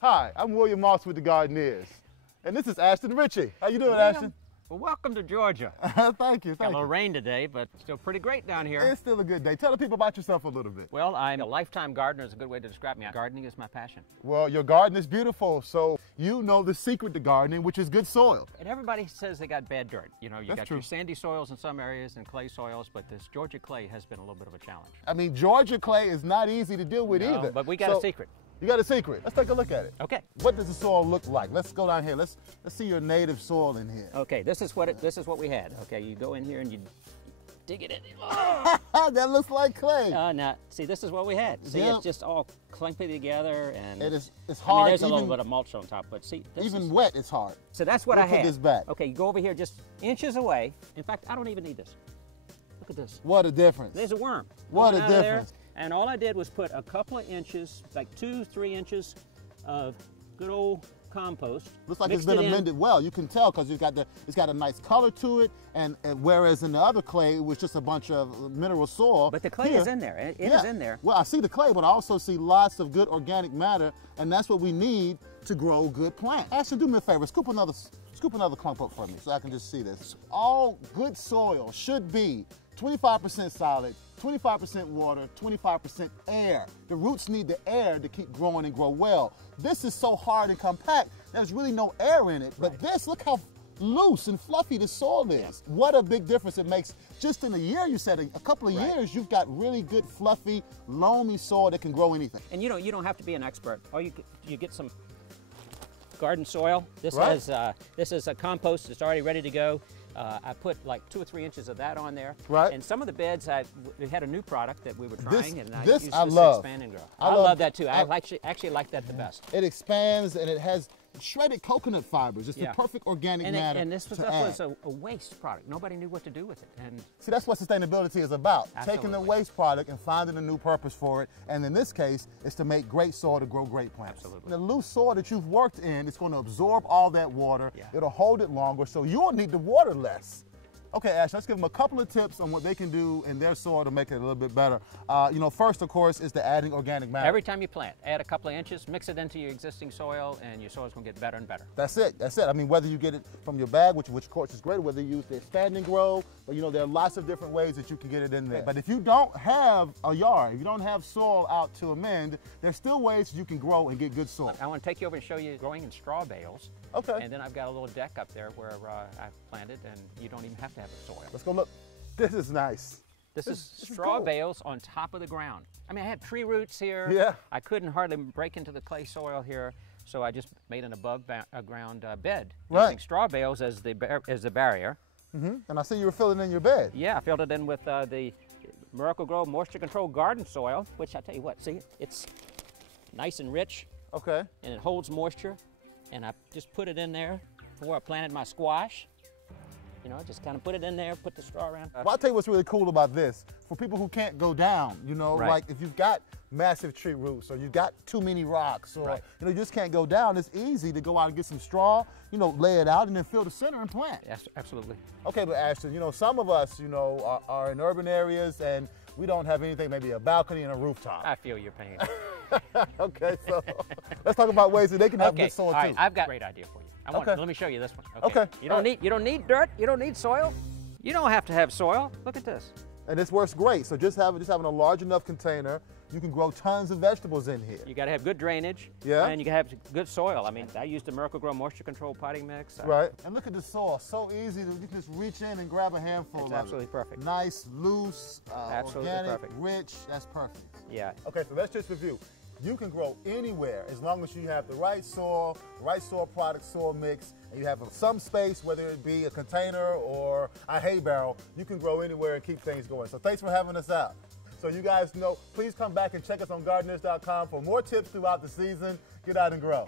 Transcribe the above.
Hi, I'm William Moss with the Gardenieres, and this is Ashton Ritchie. How you doing, Ashton? Well, welcome to Georgia. Thank you, Got a thank little you. rain today, but still pretty great down here. It's still a good day. Tell the people about yourself a little bit. Well, I'm a lifetime gardener is a good way to describe me. Gardening is my passion. Well, your garden is beautiful, so you know the secret to gardening, which is good soil. And everybody says they got bad dirt. You know, you That's got true. your sandy soils in some areas and clay soils, but this Georgia clay has been a little bit of a challenge. I mean, Georgia clay is not easy to deal with No, either. but we got a secret. You got a secret. Let's take a look at it. Okay. What does the soil look like? Let's go down here. Let's see your native soil in here. Okay, this is what we had. Okay, you go in here and you dig it in. That looks like clay. Now, see, this is what we had. See, Yeah. it's just all clumpy together, and It's I hard. mean, there's a even, little bit of mulch on top, but see, this even is, wet, it's hard. so that's what I We'll put had. this back. Okay, you go over here just inches away. In fact, I don't even need this. Look at this. What a difference. There's a worm. What going a out of there. difference. And all I did was put a couple of inches, like 2-3 inches of good old compost. Looks like mixed it's been it in. amended well. You can tell because it's got a nice color to it, and whereas in the other clay it was just a bunch of mineral soil. But the clay here, is in there. It is in there. Well, I see the clay, but I also see lots of good organic matter, and that's what we need to grow good plants. Ashton, do me a favor, scoop another clump up for me so I can just see this. All good soil should be 25% solid, 25% water, 25% air. The roots need the air to keep growing and grow well. This is so hard and compact, there's really no air in it. But this, look how loose and fluffy the soil is. What a big difference it makes. Just in a year, you said, a couple of years, you've got really good, fluffy, loamy soil that can grow anything. And you don't have to be an expert. Or you get some garden soil. This Right. this is a compost. It's already ready to go. I put like 2 or 3 inches of that on there. Right. And some of the beds, we had a new product that we were This- trying, and I this used I this love. to expand and grow. I I love- love that too. I I- actually like that the best. It expands and it has shredded coconut fibers. It's the perfect organic matter And this to stuff add. was a waste product. Nobody knew what to do with it. And See, that's what sustainability is about. Taking the Absolutely. waste product and finding a new purpose for it. And in this case, it's to make great soil to grow great plants. Absolutely. The loose soil that you've worked in, it's going to absorb all that water. Yeah. It'll hold it longer, so you'll need to water less. Okay, Ash, let's give them a couple of tips on what they can do in their soil to make it a little bit better. First, of course, is the adding organic matter. every time you plant, add a couple of inches, mix it into your existing soil, and your soil's going to get better and better. That's it. That's it. I mean, whether you get it from your bag, which of course is great, whether you use the expand and grow, but there are lots of different ways that you can get it in there. But if you don't have a yard, if you don't have soil out to amend, there's still ways you can grow and get good soil. I want to take you over and show you growing in straw bales. Okay. And then I've got a little deck up there where I've planted, and you don't even have to have the soil. Let's go look. This is nice. This is is straw cool. bales on top of the ground. I mean, I had tree roots here. Yeah. I couldn't hardly break into the clay soil here, so I just made an above ground bed Right. using straw bales as the barrier. And I see you were filling in your bed. Yeah, I filled it in with the Miracle Grow moisture control garden soil, which I tell you what, see, it's nice and rich, Okay. and it holds moisture. And I just put it in there before I planted my squash. Just kind of put it in there, put the straw around. Well, I'll tell you what's really cool about this. For people who can't go down, Right. like if you've got massive tree roots or you've got too many rocks or, Right. you just can't go down, it's easy to go out and get some straw, lay it out and then fill the center and plant. Yes, absolutely. Okay, but Ashton, some of us, are in urban areas and we don't have anything, maybe a balcony and a rooftop. I feel your pain. Okay, so let's talk about ways that they can have Okay, good soil all right, too. I've got a great idea for you. Okay. Let me show you this one. Okay, You all don't need dirt. You don't need soil. You don't have to have soil. Look at this. And this works great. So just having a large enough container, you can grow tons of vegetables in here. You got to have good drainage. Yeah. And you got to have good soil. I mean, I used the Miracle Grow moisture control potting mix. Right. And look at the soil. So easy to you can just reach in and grab a handful It's of absolutely it. perfect. Nice, loose, Absolutely organic, perfect. rich. That's perfect. Yeah. Okay, so let's just review. You can grow anywhere as long as you have the right soil product, soil mix, and you have some space, whether it be a container or a hay barrel. You can grow anywhere and keep things going. So thanks for having us out. So you guys know, please come back and check us on Gardenieres.com for more tips throughout the season. Get out and grow.